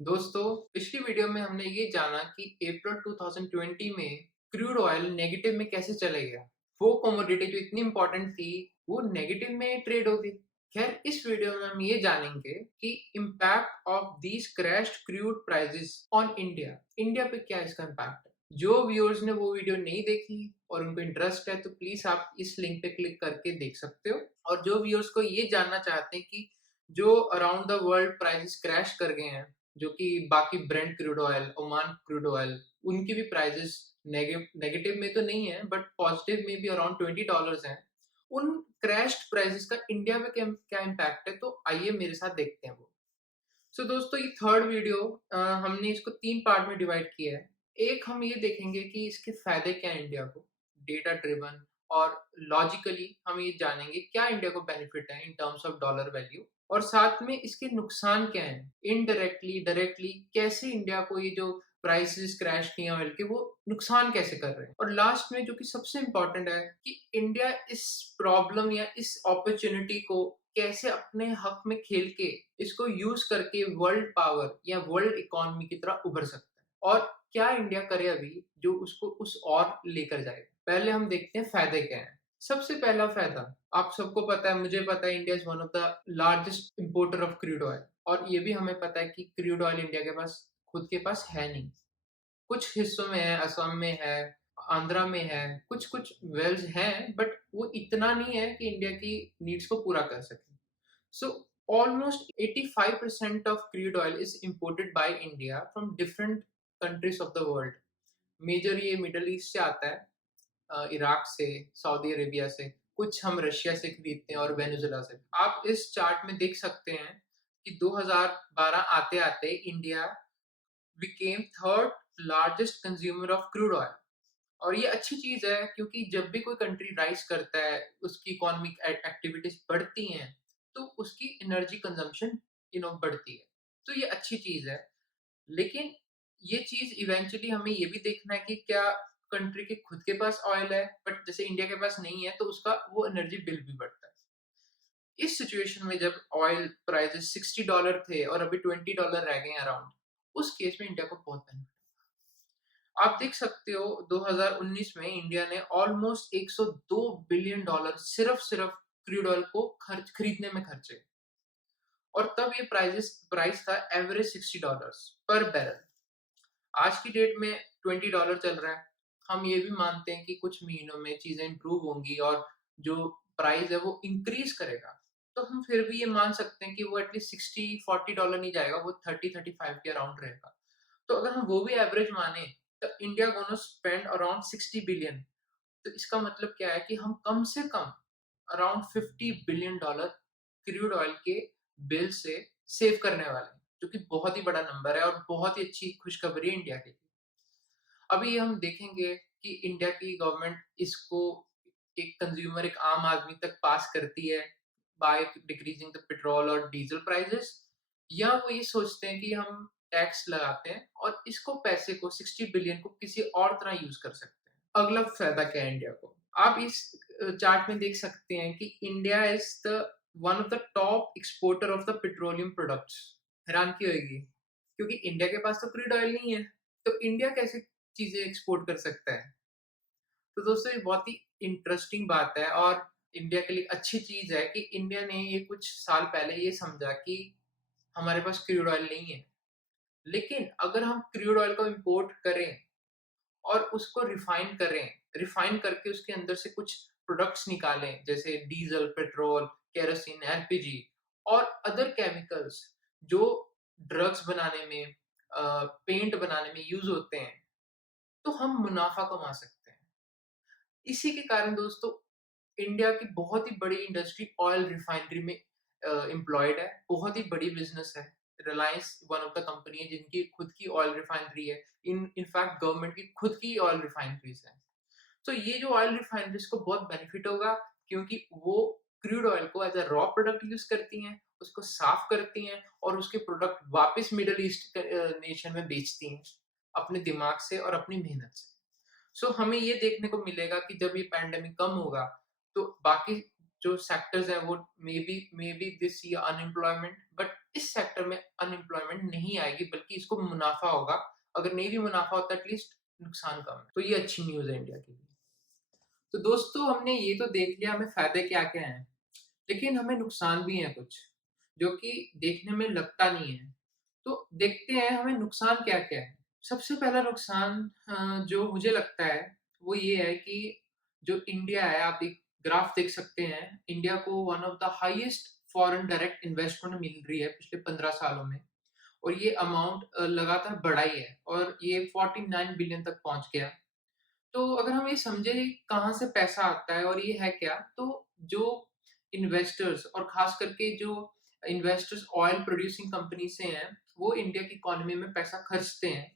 दोस्तों, पिछली वीडियो में हमने ये जाना कि अप्रैल 2020 में क्रूड ऑयल नेगेटिव में कैसे चले गया। वो कमोडिटी जो इतनी इंपॉर्टेंट थी, वो नेगेटिव में ट्रेड हो गई। खैर, इस वीडियो में हम ये जानेंगे कि impact of these crashed crude prices on India. India पे क्या इसका इम्पैक्ट है। जो व्यूअर्स ने वो वीडियो नहीं देखी और उनको इंटरेस्ट है तो प्लीज आप इस लिंक पे क्लिक करके देख सकते हो। और जो व्यूअर्स को ये जानना चाहते हैं कि जो around the world prices crash कर गए हैं, जो कि बाकी Brent crude oil, Oman crude oil, उनकी भी प्राइसेस नेगेटिव में तो नहीं है बट पॉजिटिव में भी अराउंड $20 हैं। उन क्रैश्ड प्राइसेस का इंडिया में क्या क्या इम्पैक्ट है, तो आइए मेरे साथ देखते हैं वो। सो दोस्तों, ये थर्ड वीडियो हमने इसको 3 पार्ट में डिवाइड किया है। एक हम ये देखेंगे कि इसके फायदे क्या हैं इंडिया को, डेटा ड्रिवन और लॉजिकली हम ये जानेंगे क्या इंडिया को बेनिफिट है in terms of dollar value, और साथ में इसके नुकसान क्या हैं, इनडायरेक्टली डायरेक्टली कैसे इंडिया को ये जो प्राइसेस क्रैश किए हैं ऑयल के, वो नुकसान कैसे कर रहे हैं। और लास्ट में जो कि सबसे इम्पोर्टेंट है कि इंडिया इस प्रॉब्लम या इस अपॉर्चुनिटी को कैसे अपने हक में खेल के इसको यूज करके वर्ल्ड पावर या वर्ल्ड इकोनॉमी की तरह उभर सकता है, और क्या इंडिया करे अभी जो उसको उस और लेकर जाए। पहले हम देखते हैं फायदे क्या हैं। सबसे पहला फायदा, आप सबको पता है, मुझे पता है, India is one of the largest importer of crude oil. और ये भी हमें पता है कि क्रूड ऑयल इंडिया के पास खुद के पास है नहीं। कुछ हिस्सों में है, असम में है, आंध्रा में है, कुछ-कुछ वेल्स हैं, बट वो इतना नहीं है कि इंडिया की नीड्स को पूरा कर सके। So almost 85% of crude oil is imported by India from different countries of the world. Major ये मिडल ईस्ट से आता है, इराक से, सऊदी अरेबिया से, कुछ हम रशिया से खरीदते हैं और वेनेजुएला से। आप इस चार्ट में देख सकते हैं कि 2012 आते-आते India became third largest consumer of crude oil. और ये अच्छी चीज है क्योंकि जब भी कोई कंट्री राइज करता है, उसकी इकोनॉमिक एक्टिविटीज बढ़ती हैं, तो उसकी एनर्जी कंजम्पशन बढ़ती है। तो ये अच्छी चीज है। लेकिन ये चीज इवेंचुअली हमें ये भी देखना है कि क्या कंट्री के खुद के पास ऑयल है, बट जैसे इंडिया के पास नहीं है तो उसका वो एनर्जी बिल भी बढ़ता है। इस सिचुएशन में जब ऑयल प्राइसेस $60 थे और अभी $20 रह गए अराउंड, उस केस में इंडिया को बहुत बेनिफिट। आप देख सकते हो 2019 में इंडिया ने ऑलमोस्ट $102 बिलियन सिर्फ क्रूड ऑयल को खरीदने में खर्चे, और तब ये प्राइस था एवरेज $60 पर बैरल। आज की डेट में $20 चल रहा है। हम ये भी मानते हैं कि कुछ महीनों में चीजें इंप्रूव होंगी और जो प्राइस है वो इंक्रीज करेगा। तो हम फिर भी ये मान सकते हैं कि वो एटलीस्ट $60-40 नहीं जाएगा, वो 30-35 के अराउंड रहेगा। तो अगर हम वो भी एवरेज माने, तो India gonna spend around 60 billion. तो इसका मतलब क्या है कि हम कम से come around $50 billion crude oil के बिल से सेव करने वाले हैं, जो कि बहुत ही बड़ा नंबर है और बहुत ही अच्छी खुशखबरी है इंडिया के लिए। अभी हम देखेंगे कि इंडिया की गवर्नमेंट इसको एक कंज्यूमर, एक आम आदमी तक पास करती है बाय डिक्रीजिंग द पेट्रोल और डीजल प्राइसेस, या वो ये सोचते हैं कि हम टैक्स लगाते हैं और इसको पैसे को 60 बिलियन को किसी और तरह यूज कर सकते हैं। अगला फायदा क्या है इंडिया को, आप इस चार्ट में देख सकते हैं कि India is the one of the top exporter of the petroleum products. हैरान की होगी क्योंकि इंडिया के पास तो क्रूड ऑयल नहीं है, तो इंडिया कैसे चीजें एक्सपोर्ट कर सकता है। तो दोस्तों, ये बहुत ही इंटरेस्टिंग बात है और इंडिया के लिए अच्छी चीज है कि इंडिया ने ये कुछ साल पहले ये समझा कि हमारे पास क्रूड ऑयल नहीं है, लेकिन अगर हम क्रूड ऑयल को इंपोर्ट करें और उसको रिफाइन करके उसके अंदर से कुछ प्रोडक्ट्स निकालें, जैसे डीजल, पेट्रोल, केरोसिन, एलपीजी और अदर केमिकल्स जो ड्रग्स बनाने में, पेंट बनाने में यूज होते हैं, तो हम मुनाफा कमा सकते हैं। इसी के कारण दोस्तों, इंडिया की बहुत ही बड़ी इंडस्ट्री ऑयल रिफाइनरी में एम्प्लॉयड है। बहुत ही बड़ी बिजनेस है। Reliance one of the company है जिनकी खुद की ऑयल रिफाइनरी है। इनफैक्ट गवर्नमेंट की खुद की ऑयल रिफाइनरीज है। तो ये जो ऑयल रिफाइनरीज को बहुत बेनिफिट होगा क्योंकि वो क्रूड ऑयल को as a raw product use करती हैं, उसको साफ करती हैं और उसके प्रोडक्ट वापस मिडल ईस्ट नेशन में बेचती हैं अपने दिमाग से और अपनी मेहनत से। सो हमें ये देखने को मिलेगा कि जब ये पैंडेमिक कम होगा, तो बाकी जो सेक्टर्स हैं वो may be this year unemployment, but इस सेक्टर में अनएम्प्लॉयमेंट नहीं आएगी, बल्कि इसको मुनाफा होगा। अगर नहीं भी मुनाफा होता, एटलीस्ट नुकसान कम है। तो ये अच्छी न्यूज़ है इंडिया के लिए। तो दोस्तों, हमने ये तो देख लिया हमें फ़ायदे क्या-क्या हैं, लेकिन हमें नुकसान भी हैं कुछ, जो कि देखने में लगता नहीं है। तो देखते हैं हमें नुकसान क्या-क्या है। सबसे पहला नुकसान जो मुझे लगता है, वो ये है कि जो इंडिया है, आप एक ग्राफ देख सकते हैं, इंडिया को one of the highest foreign direct investment मिल रही है पिछले 15 सालों में, और ये अमाउंट लगातार बढ़ा ही है और ये 49 बिलियन तक पहुँच गया। तो अगर हम ये समझे कहाँ से पैसा आता है और ये है क्या, तो जो इन्वेस्टर्स और खास करके जो इन्वेस्टर्स ऑयल प्रोड्यूसिंग कंपनी से हैं, वो इंडिया की इकोनॉमी में पैसा खर्चते हैं,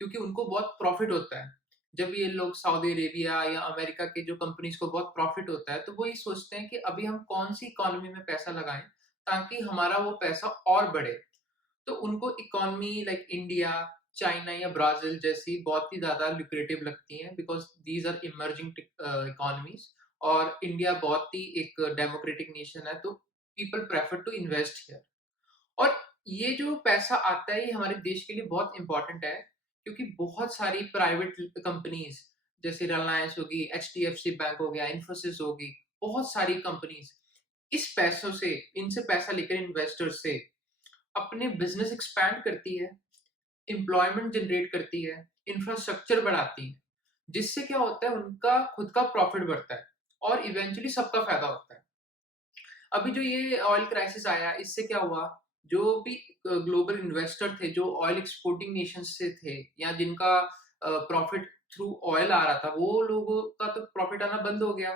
क्योंकि उनको बहुत प्रॉफिट होता है। जब ये लोग सऊदी अरेबिया या अमेरिका के जो कंपनीज को बहुत प्रॉफिट होता है, तो वो ये सोचते हैं कि अभी हम कौन सी इकोनॉमी में पैसा लगाएं ताकि हमारा वो पैसा और बढ़े। तो उनको इकोनॉमी लाइक इंडिया, चाइना या ब्राज़ील जैसी बहुत ही ज़्यादा लुक्रेटिव लगती हैं, because these are emerging economies, और इंडिया बहुत ही एक डेमोक्रेटिक नेशन है, तो people prefer to invest here. और ये जो पैसा आता है, ये हमारे देश के लिए बहुत इम्पोर्टेंट है, क्योंकि बहुत सारी प्राइवेट कंपनीज़ जैसे रिलायंस होगी, एचडीएफसी बैंक हो गया, इन्फोसिस होगी, बहुत सारी कंपनीज़ इस पैसों से, इनसे पैसा लेकर इन्वेस्टर्स से अपने बिज़नेस एक्सपैंड करती है, एम्प्लॉयमेंट जनरेट करती है, इंफ्रास्ट्रक्चर बढ़ाती है, जिससे क्या होता है, उनका खुद का प्रॉफिट बढ़ता है और इवेंचुअली सबका फ़ायदा होता है। अभी जो ये ऑयल क्राइसिस आया, इससे क्या हुआ, जो भी ग्लोबल इन्वेस्टर थे, जो ऑयल एक्सपोर्टिंग नेशंस से थे या जिनका प्रॉफिट थ्रू ऑयल आ रहा था, वो लोगों का तो प्रॉफिट आना बंद हो गया।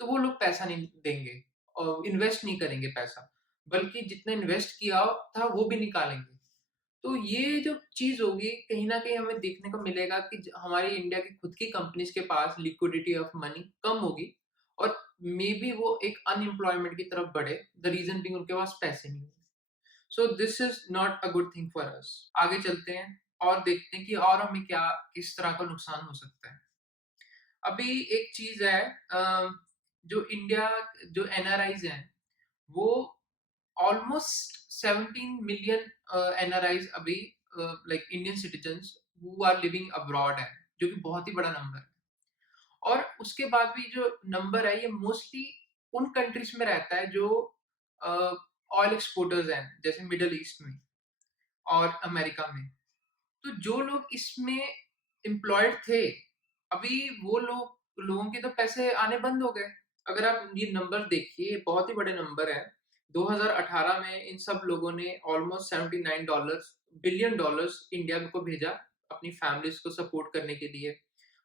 तो वो लोग पैसा नहीं देंगे और इन्वेस्ट नहीं करेंगे पैसा, बल्कि जितना इन्वेस्ट किया था, वो भी निकालेंगे। तो ये जो चीज़ होगी, कहीं न कहीं हमें देखने को मिलेगा कि हमारी इंडिया की खुद की कंपनीज़ के पास लिक्विडिटी ऑफ मनी कम होगी और मेबी वो एक अनएम्प्लॉयमेंट की तरफ बढ़े, द रीज़न बीइंग उनके पास पैसे नहीं होंगे। So this is not a good thing for us. आगे चलते हैं और देखते हैं कि और हमें क्या किस तरह का नुकसान हो सकता है। अभी एक चीज़ है, जो इंडिया जो एनआरआईज़ हैं, वो almost 17 million NRIs अभी like Indian citizens who are living abroad है, जो कि बहुत ही बड़ा नंबर है। और उसके बाद भी जो नंबर है, ये मोस्टली उन कंट्रीज में रहता है जो ऑयल एक्सपोर्टर्स हैं, जैसे मिडल ईस्ट में और अमेरिका में। तो जो लोग इसमें एम्प्लॉयड थे, अभी वो लोगों के तो पैसे आने बंद हो गए। अगर आप ये नंबर देखिए, ये बहुत ही बड़े नंबर है। 2018 में इन सब लोगों ने ऑलमोस्ट $79 बिलियन डॉलर्स इंडिया को भेजा अपनी फैमिलीज़ को सपोर्ट करने के लिए,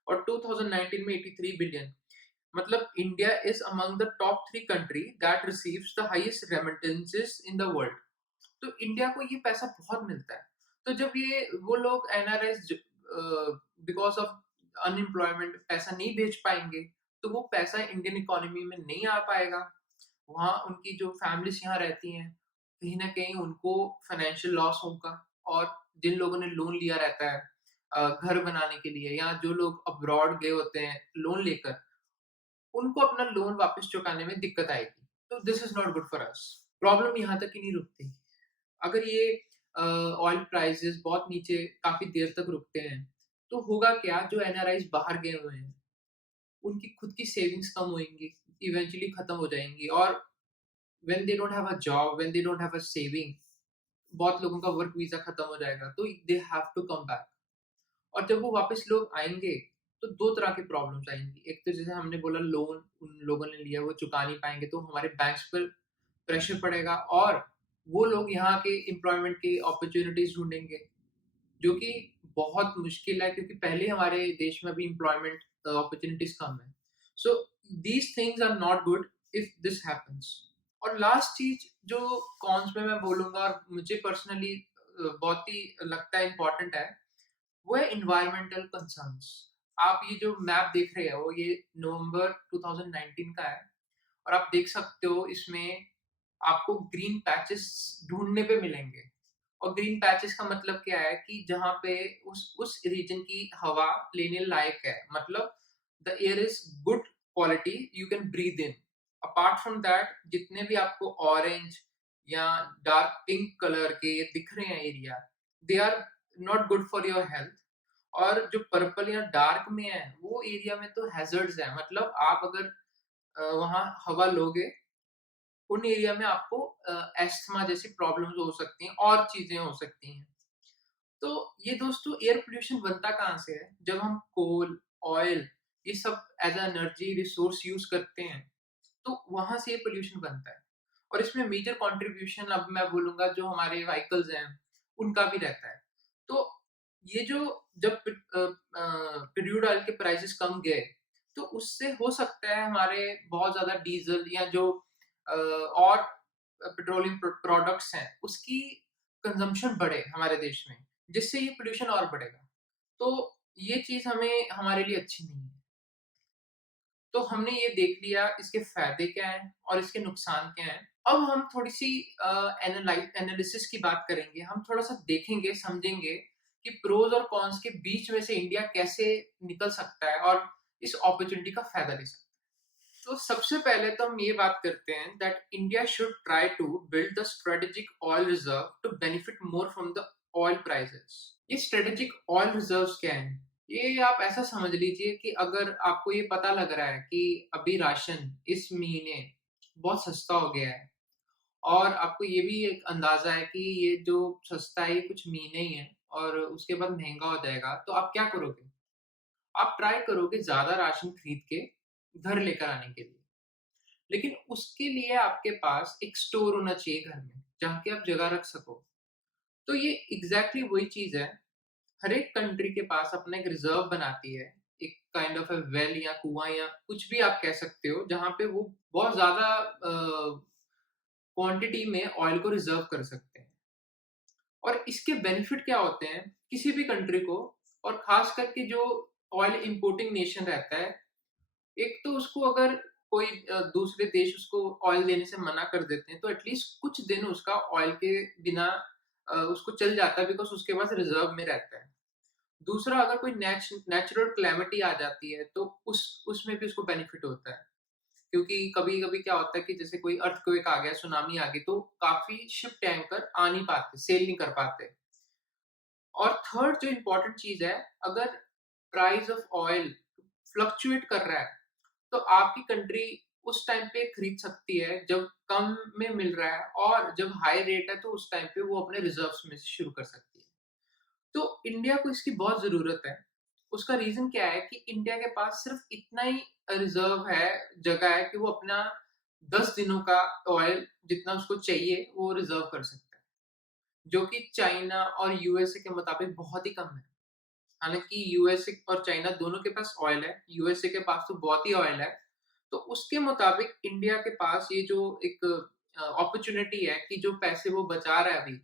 और 2019 में 83 बिलियन। मतलब India is among the top 3 country that receives the highest remittances in the world. तो इंडिया को ये पैसा बहुत मिलता है। तो जब ये वो लोग एनआरआईज़ बिकॉज़ ऑफ अनएम्प्लॉयमेंट पैसा नहीं भेज पाएँगे, तो वो पैसा इंडियन इकोनॉमी में नहीं आ पाएगा। वहाँ उनकी जो फैमिलीज़ यहाँ रहती हैं, कहीं न कहीं उनको फाइनेंशियल लॉस होगा, और जिन लोगों ने लोन लिया रहता है घर बनाने के लिए, या जो लोग अब्रॉड गए होते हैं लोन लेकर, उनको अपना लोन वापस चुकाने में दिक्कत आएगी। तो this is not good for us. Problem यहाँ तक ही नहीं रुकती। अगर ये ऑयल प्राइसेस बहुत नीचे काफ़ी देर तक रुकते हैं, तो होगा क्या, जो एनआरआईज़ बाहर गए हुए हैं, उनकी खुद की सेविंग्स कम होएँगी, इवेंचुअली खत्म हो जाएँगी, और when they don't have a job, when they don't have a saving, बहुत लोगों का वर्क वीज़ा खत्म हो जाएगा, तो they have to come back. और जब वो वापस लोग आएँगे, तो 2 तरह की प्रॉब्लम्स आएँगी। एक तो जैसे हमने बोला, लोन उन लोगों ने लिया वो चुका नहीं पाएँगे, तो हमारे बैंक्स पर प्रेशर पड़ेगा, और वो लोग यहाँ के एम्प्लॉयमेंट की अपॉर्च्युनिटीज़ ढूँढेंगे, जो कि बहुत मुश्किल है, क्योंकि पहले ही हमारे देश में अभी एम्प्लॉयमेंट अपॉर्च्युनिटीज़ कम है। So these things are not good if this happens. और लास्ट चीज़ जो कॉन्स में मैं बोलूँगा, और मुझे पर्सनली बहुत ही लगता है इम्पोर्टेंट है, वो है एनवायरमेंटल कंसर्न्स। आप ये जो मैप देख रहे हो, ये नवंबर 2019 का है, और आप देख सकते हो इसमें आपको ग्रीन पैचेस ढूँढने पे मिलेंगे। और ग्रीन पैचेस का मतलब क्या है, कि जहाँ पे उस रीजन की हवा लेने लायक है, मतलब the air is good quality, you can breathe in. Apart from that, जितने भी आपको ऑरेंज, या डार्क पिंक कलर के दिख रहे हैं area, they are not good for your health. और जो पर्पल या डार्क में है वो एरिया में तो हैजर्ड्स है, मतलब आप अगर वहाँ हवा लोगे, उन एरिया में आपको एस्थमा जैसी प्रॉब्लम्स हो सकती हैं और चीजें हो सकती हैं। तो ये दोस्तों एयर पोल्यूशन बनता कहाँ से है? जब हम कोल, ऑयल ये सब as a energy resource use करते हैं, तो वहां से ये पोल्यूशन बनता है। और इसमें मेजर कंट्रीब्यूशन अब मैं बोलूंगा जो हमारे व्हीकल्स हैं उनका भी रहता है। तो ये जो जब पीरियड ऑयल के प्राइसेस कम गए, तो उससे हो सकता है हमारे बहुत ज्यादा डीजल या जो और पेट्रोलियम प्रोडक्ट्स हैं उसकी कंजम्पशन बढ़े हमारे देश में, जिससे ये पोल्यूशन और बढ़ेगा। तो ये चीज हमें हमारे लिए अच्छी नहीं है। तो हमने ये देख लिया इसके फायदे क्या हैं और इसके नुकसान क्या हैं। अब हम थोड़ी-सी एनालिसिस की बात करेंगे। हम थोड़ा-सा देखेंगे, समझेंगे कि प्रोस और कॉन्स के बीच में से इंडिया कैसे निकल सकता है और इस अपॉर्चुनिटी का फायदा ले सकता है। तो सबसे पहले तो हम ये बात करते हैं that India should try to build the strategic oil reserve to benefit more from the oil prices. ये स्ट्रेटेजिक ऑयल रिजर्व्स क्या हैं? ये आप ऐसा समझ लीजिए कि अगर आपको ये पता लग रहा है कि अभी राशन इस महीने बहुत सस्ता हो गया है और आपको ये भी एक अंदाजा है कि ये जो सस्ता है ये कुछ महीने ही है और उसके बाद महंगा हो जाएगा, तो आप क्या करोगे? आप ट्राई करोगे ज्यादा राशन खरीद के घर लेकर आने के लिए। लेकिन उसके लिए आपके पास एक स्टोर होना चाहिए घर में, जहाँ की आप जगह रख सको। तो ये एग्जैक्टली वही चीज है। हर एक कंट्री के पास अपना एक रिजर्व बनाती है, एक काइंड ऑफ अ वेल या कुआं या कुछ भी आप कह सकते हो, जहाँ पे वो बहुत ज्यादा क्वांटिटी में ऑयल को रिजर्व कर सकते हैं। और इसके बेनिफिट क्या होते हैं किसी भी कंट्री को, और खास करके जो ऑयल इंपोर्टिंग नेशन रहता है, एक तो उसको अगर कोई दूसरे देश उसको ऑयल देने से मना कर देते हैं, तो एटलीस्ट कुछ दिन उसका ऑयल के बिना उसको चल जाता है, बिकॉज़ उसके पास रिज़र्व में रहता है। दूसरा, अगर कोई नेचुरल कैलेमिटी आ जाती है, तो उसमें भी उसको बेनिफिट होता है। क्योंकि कभी-कभी क्या होता है कि जैसे कोई अर्थक्वेक आ गया, सुनामी आ गई, तो काफ़ी शिप टैंकर आ नहीं पाते, सेल नहीं कर पाते। और थर्ड जो इम्पोर्टेंट चीज़ है, अगर प्राइस ऑफ ऑयल फ्लक्चुएट कर रहा है, तो आपकी कंट्री उस टाइम पे खरीद सकती है जब कम में मिल रहा है, और जब हाई रेट है तो उस टाइम पे वो अपने रिजर्व्स में से शुरू कर सकती है। तो इंडिया को इसकी बहुत ज़रूरत है। उसका रीज़न क्या है कि इंडिया के पास सिर्फ़ इतना ही रिज़र्व है, जगह है कि वो अपना 10 दिनों का ऑयल जितना उसको चाहिए वो रिज़र्व कर सकता है, जो कि चाइना और यूएसए के मुताबिक बहुत ही कम है। हालाँकि यूएसए और चाइना दोनों के पास ऑयल है, यूएसए के पास तो बहुत ही ऑयल है। तो उसके मुताबिक इंडिया के पास ये जो एक अपॉर्च्युनिटी है कि जो पैसे वो बचा रहा है अभी,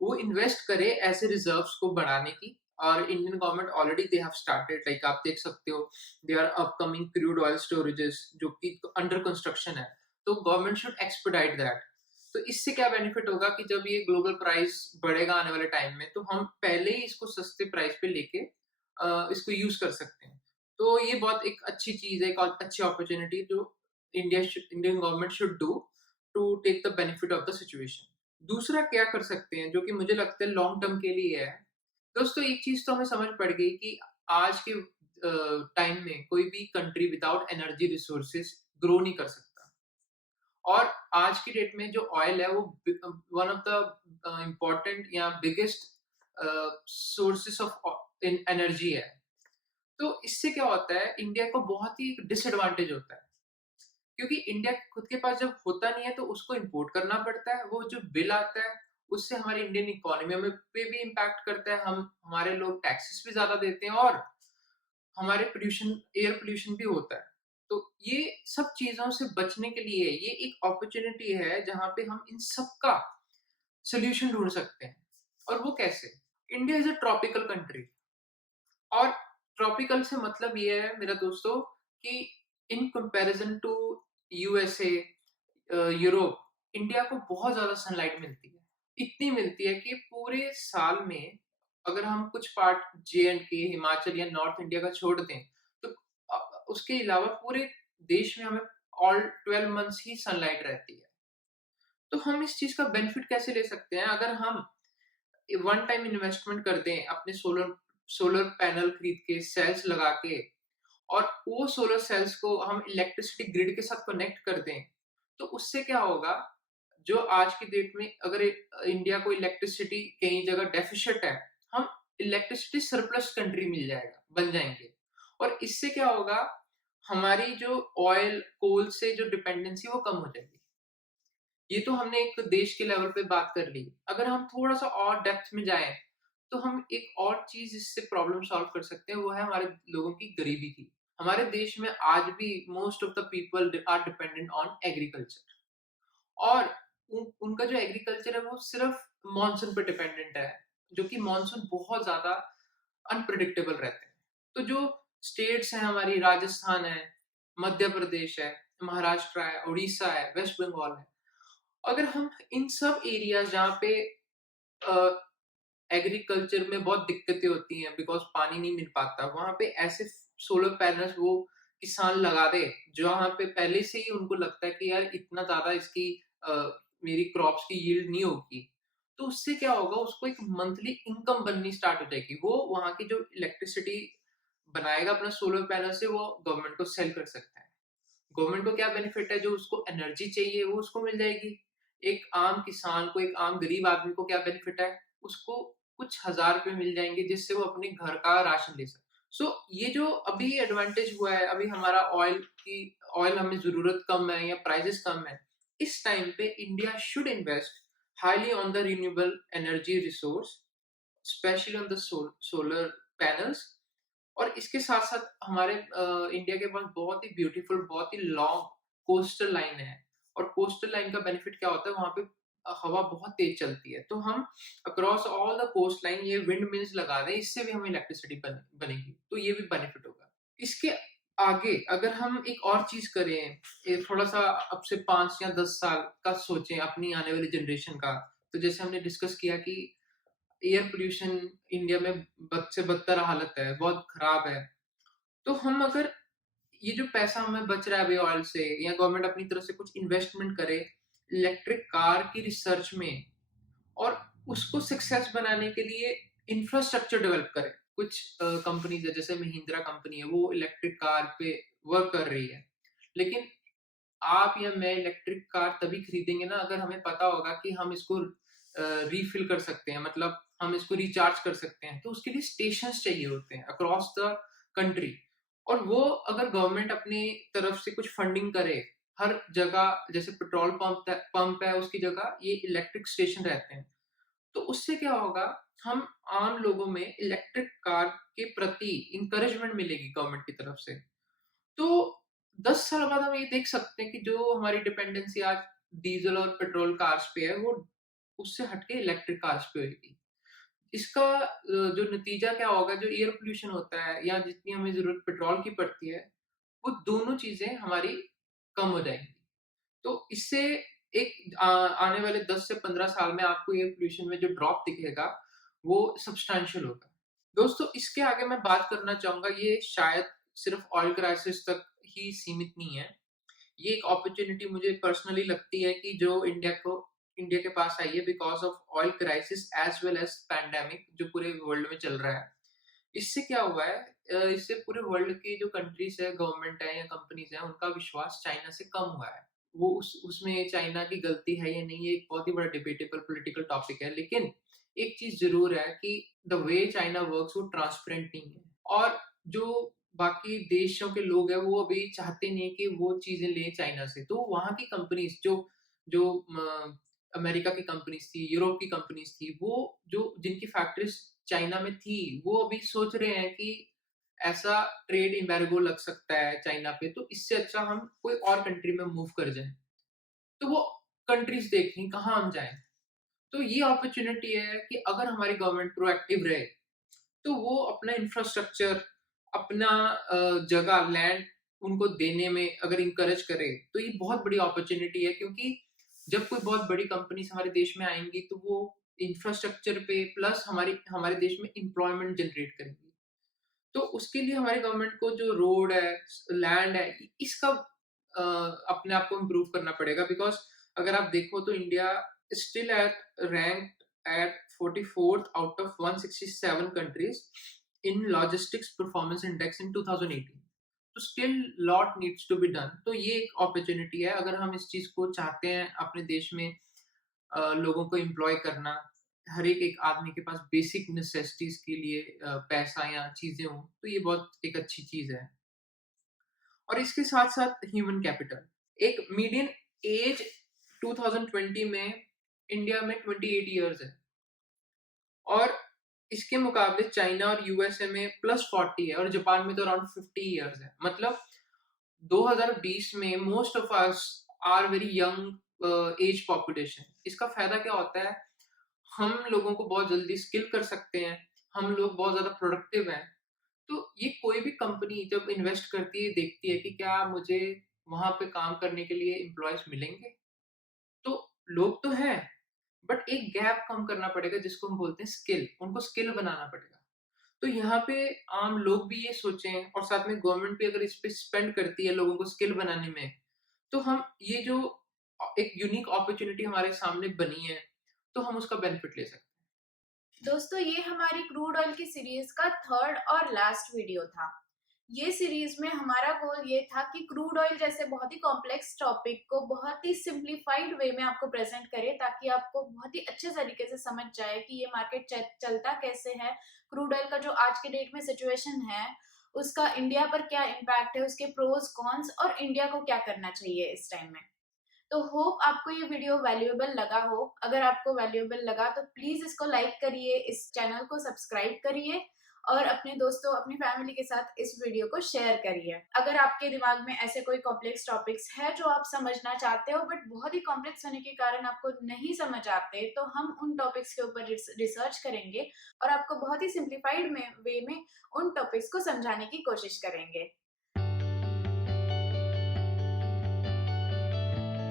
वो इन्वेस्ट करे ऐसे रिजर्व्स को बढ़ाने की। और Indian government already they have started, like आप देख सकते हो, they are upcoming crude oil storages जो कि अंडर कंस्ट्रक्शन है। तो गवर्नमेंट शुड एक्सपेडाइट दैट। तो इससे क्या बेनिफिट होगा कि जब ये ग्लोबल प्राइस बढ़ेगा आने वाले टाइम में, तो हम पहले ही इसको सस्ते प्राइस पे लेके इसको यूज कर सकते हैं। तो ये बहुत एक अच्छी चीज है, एक और अच्छी अपॉर्चुनिटी जो Indian government should do to take the benefit of the situation. दूसरा क्या कर सकते हैं जो कि मुझे लगता है लॉन्ग टर्म के लिए है। दोस्तों एक चीज तो हमें समझ पड़ गई कि आज के टाइम में कोई भी country without energy resources grow नहीं कर सकता। और आज की डेट में जो ऑयल है वो वन ऑफ द इम्पोर्टेंट या बिगेस्ट सोर्सेस ऑफ एनर्जी है। तो इससे क्या होता है, इंडिया को बहुत ही डिसएडवांटेज होता है, क्योंकि इंडिया खुद के पास जब होता नहीं है तो उसको इंपोर्ट करना पड़ता है। वो जो बिल आता है उससे हमारी इंडियन इकोनॉमी में पे भी इम्पैक्ट करता है। हम हमारे लोग टैक्सेस भी ज्यादा देते हैं और हमारे पोल्यूशन, एयर पोल्यूशन भी होता है। तो ये सब चीजों से बचने के लिए ये एक अपॉर्चुनिटी है जहां पे हम इन सब का सोल्यूशन ढूंढ सकते हैं। और वो कैसे? India is a tropical country. और ट्रॉपिकल से मतलब ये है मेरा दोस्तों कि in comparison to USA, Europe, India को बहुत ज्यादा सनलाइट मिलती है। इतनी मिलती है कि पूरे साल में अगर हम कुछ पार्ट जे एंड के, हिमाचल या नॉर्थ इंडिया का छोड़ दें, तो उसके अलावा पूरे देश में हमें ऑल 12 मंथ्स ही सनलाइट रहती है। तो हम इस चीज़ का बेनिफिट कैसे ले सकते हैं? अगर हम वन टाइम इन्वेस्टमेंट करते हैं अपने सोलर सोलर पैनल खरीद के, सेल्स लगा के, और वो सोलर सेल्स को हम इलेक्ट्रिसिटी ग्रिड के साथ कनेक्ट कर दें, तो उससे क्या होगा, जो आज की डेट में अगर इंडिया को इलेक्ट्रिसिटी कई जगह डेफिसिट है, हम इलेक्ट्रिसिटी सरप्लस कंट्री मिल जाएगा, बन जाएँगे। और इससे क्या होगा, हमारी जो ऑयल, कोल से जो डिपेंडेंसी वो कम हो जाएगी। ये तो हमने एक देश के लेवल पे बात कर ली। अगर हम थोड़ा-सा और डेप्थ में जाएँ, तो हम एक और चीज़ इससे प्रॉब्लम सॉल्व कर सकते हैं, वो है हमारे लोगों की गरीबी की। हमारे देश में आज भी most of the people are dependent on agriculture, और उनका जो एग्रीकल्चर है वो सिर्फ़ मॉनसून पे डिपेंडेंट है, जो कि मॉनसून बहुत ज़्यादा अनप्रेडिक्टेबल रहते हैं। तो जो स्टेट्स हैं हमारी, राजस्थान है, मध्य प्रदेश है, महाराष्ट्र है, उड़ीसा है, वेस्ट बंगाल है। अगर हम इन सब एरियाज़ जहाँ पे अ, एग्रीकल्चर में बहुत दिक्कतें होती हैं बिकॉज़ पानी नहीं मिल पाता, वहाँ पे ऐसे सोलर पैनल्स वो किसान लगा दे, जहाँ पे पहले से ही उनको लगता है कि यार इतना ज़्यादा इसकी अ, मेरी क्रॉप्स की यील्ड नहीं होगी। तो उससे क्या होगा, उसको एक मंथली इनकम बननी स्टार्ट हो जाएगी। वो वहाँ की जो इलेक्ट्रिसिटी बनाएगा अपना सोलर पैनल से, वो गवर्नमेंट को सेल कर सकता है। गवर्नमेंट को क्या बेनिफिट है, जो उसको एनर्जी चाहिए वो उसको मिल जाएगी। एक आम किसान को, एक आम गरीब आदमी को क्या बेनिफिट है, उसको कुछ हज़ार रुपए मिल जाएँगे जिससे वो अपने घर का राशन ले सके। सो ये जो अभी एडवांटेज हुआ है, अभी हमारा ऑयल हमें ज़रूरत कम है या प्राइसेज़ कम है, इस टाइम पे India should invest highly on the renewable energy resource, specially on the solar panels. और इसके साथ-साथ हमारे इंडिया के पास बहुत ही ब्यूटीफुल, बहुत ही लॉन्ग कोस्टल लाइन है, और कोस्टल लाइन का बेनिफिट क्या होता है, वहाँ पे हवा बहुत तेज़ चलती है। तो हम across all the coast line ये विंड मिल्स लगा दें, इससे भी हमें इलेक्ट्रिसिटी बनेगी, तो ये भी बेनिफिट होगा। इसके आगे अगर हम एक और चीज़ करें, ये थोड़ा-सा अब से 5 या 10 साल का सोचें अपनी आने वाली जनरेशन का, तो जैसे हमने डिस्कस किया कि एयर पॉल्यूशन इंडिया में बद से बदतर हालत है, बहुत खराब है। तो हम अगर ये जो पैसा हमें बच रहा है अभी ऑयल से, या गवर्नमेंट अपनी तरफ से कुछ इन्वेस्टमेंट करे इलेक्ट्रिक कार की रिसर्च में, और उसको सक्सेस बनाने के लिए इंफ्रास्ट्रक्चर डेवलप करे। कुछ कंपनीज़ है, जैसे महिंद्रा कंपनी है, वो इलेक्ट्रिक कार पे वर्क कर रही है। लेकिन आप या मैं इलेक्ट्रिक कार तभी खरीदेंगे ना, अगर हमें पता होगा कि हम इसको रीफ़िल कर सकते हैं, मतलब हम इसको रिचार्ज कर सकते हैं। तो उसके लिए स्टेशंस चाहिए होते हैं अक्रॉस द कंट्री, और वो अगर गवर्नमेंट अपनी तरफ से कुछ फंडिंग करे, हर जगह जैसे पेट्रोल पंप है उसकी जगह ये इलेक्ट्रिक स्टेशन रहते हैं। तो उससे क्या होगा, हम आम लोगों में इलेक्ट्रिक कार के प्रति एनकरेजमेंट मिलेगी गवर्नमेंट की तरफ से। तो 10 साल बाद हम ये देख सकते हैं कि जो हमारी डिपेंडेंसी आज डीज़ल और पेट्रोल कार्स पे है, वो उससे हट के इलेक्ट्रिक कार्स पे होएगी। इसका जो नतीजा क्या होगा, जो एयर पॉल्यूशन होता है या जितनी हमें ज़रूरत पेट्रोल की पड़ती है, वो दोनों चीज़ें हमारी कम हो जाएँगी। तो इससे आने वाले 10 से 15 साल में आपको एयर पॉल्यूशन में जो ड्रॉप दिखेगा, वो सब्सटैंशियल होगा। दोस्तों, इसके आगे मैं बात करना चाहूँगा, ये शायद सिर्फ़ ऑयल क्राइसिस तक ही सीमित नहीं है। ये एक अपॉर्च्युनिटी मुझे पर्सनली लगती है कि जो इंडिया के पास आई है because of oil crisis as well as pandemic जो पूरे वर्ल्ड में चल रहा है। इससे क्या हुआ है, इससे पूरे वर्ल्ड की जो कंट्रीज़ है, गवर्नमेंट है या कंपनीज़ हैं, उनका विश्वास चाइना से कम हुआ है। वो उसमें चाइना की गलती है या नहीं, ये एक बहुत ही बड़ा डिबेटेबल पॉलिटिकल टॉपिक है। लेकिन एक चीज़ ज़रूर है कि द वे चाइना वर्क्स वो ट्रांसपेरेंट नहीं है, और जो बाकी देशों के लोग हैं, वो अभी चाहते नहीं कि वो चीज़ें लें चाइना से। तो वहाँ की कंपनीज़ जो जो अमेरिका की कंपनीज़ थी, यूरोप की कंपनीज़ थी, वो जो जिनकी फैक्ट्रीज़ चाइना में थी, वो अभी सोच रहे हैं कि ऐसा ट्रेड एम्बार्गो लग सकता है चाइना पे, तो इससे अच्छा हम कोई और कंट्री में मूव कर जाएँ। तो वो कंट्रीज़ देखें कहाँ हम जाएँ। तो ये अपॉर्च्युनिटी है कि अगर हमारी गवर्नमेंट प्रोएक्टिव रहे, तो वो अपना इंफ्रास्ट्रक्चर, अपना जगह, लैंड उनको देने में अगर एनकरेज करे, तो ये बहुत बड़ी अपॉर्च्युनिटी है, क्योंकि जब कोई बहुत बड़ी कंपनीज़ हमारे देश में आएँगी, तो वो इंफ्रास्ट्रक्चर पे प्लस हमारे देश में एम्प्लॉयमेंट जनरेट करेंगी। तो उसके लिए हमारी गवर्नमेंट को जो रोड है, लैंड है, इसका अपने आप को इम्प्रूव करना पड़ेगा, बिकॉज़ अगर आप देखो तो India still at ranked at 44th out of 167 countries in logistics performance index in 2018। तो still lot needs to be done. तो ये एक अपॉर्चुनिटी है, अगर हम इस चीज़ को चाहते हैं अपने देश में लोगों को एम्प्लॉय करना, हर एक आदमी के पास बेसिक नेसेसिटीज़ के लिए पैसा या चीज़ें हों, तो ये बहुत एक अच्छी चीज़ है। और इसके साथ-साथ ह्यूमन कैपिटल। एक मीडियन एज 2020 में इंडिया में 28 इयर्स है और इसके मुकाबले चाइना और यूएसए में +40 है और जापान में तो अराउंड 50 इयर्स है। मतलब 2020 में most of us are very young age population. इसका फ़ायदा क्या होता है? हम लोगों को बहुत जल्दी स्किल कर सकते हैं, हम लोग बहुत ज़्यादा प्रोडक्टिव हैं। तो ये कोई भी कंपनी जब इन्वेस्ट करती है, देखती है कि क्या मुझे वहाँ पे काम करने के लिए एम्प्लॉइज़ मिलेंगे? तो लोग तो हैं, बट एक गैप कम करना पड़ेगा जिसको हम बोलते हैं स्किल, उनको स्किल बनाना पड़ेगा। तो यहाँ पे आम लोग भी ये सोचें और साथ में गवर्नमेंट भी अगर इस पे स्पेंड करती है लोगों को स्किल बनाने में, तो हम ये जो एक यूनिक अपॉर्च्युनिटी हमारे सामने बनी है, तो हम उसका बेनिफिट ले सकते हैं। दोस्तों, ये हमारी क्रूड ऑयल की सीरीज का थर्ड और लास्ट वीडियो था। ये सीरीज में हमारा गोल ये था कि क्रूड ऑयल जैसे बहुत ही कॉम्प्लेक्स टॉपिक को बहुत ही सिंप्लीफाइड वे में आपको प्रेजेंट करें, ताकि आपको बहुत ही अच्छे तरीके से समझ जाए कि ये मार्केट चलता कैसे है। क्रूड ऑयल का जो आज के डेट में सिचुएशन है, उसका इंडिया पर क्या इम्पैक्ट है, उसके प्रोज कॉन्स और इंडिया को क्या करना चाहिए इस टाइम में। तो होप आपको ये वीडियो वैल्यूएबल लगा हो। अगर आपको वैल्यूएबल लगा तो प्लीज इसको लाइक करिए, इस चैनल को सब्सक्राइब करिए और अपने दोस्तों, अपनी फैमिली के साथ इस वीडियो को शेयर करिए। अगर आपके दिमाग में ऐसे कोई कॉम्प्लेक्स टॉपिक्स है जो आप समझना चाहते हो बट बहुत ही कॉम्प्लेक्स होने के कारण आपको नहीं समझ आते, तो हम उन टॉपिक्स के ऊपर रिसर्च करेंगे और आपको बहुत ही सिंप्लीफाइड वे में उन टॉपिक्स को समझाने की कोशिश करेंगे।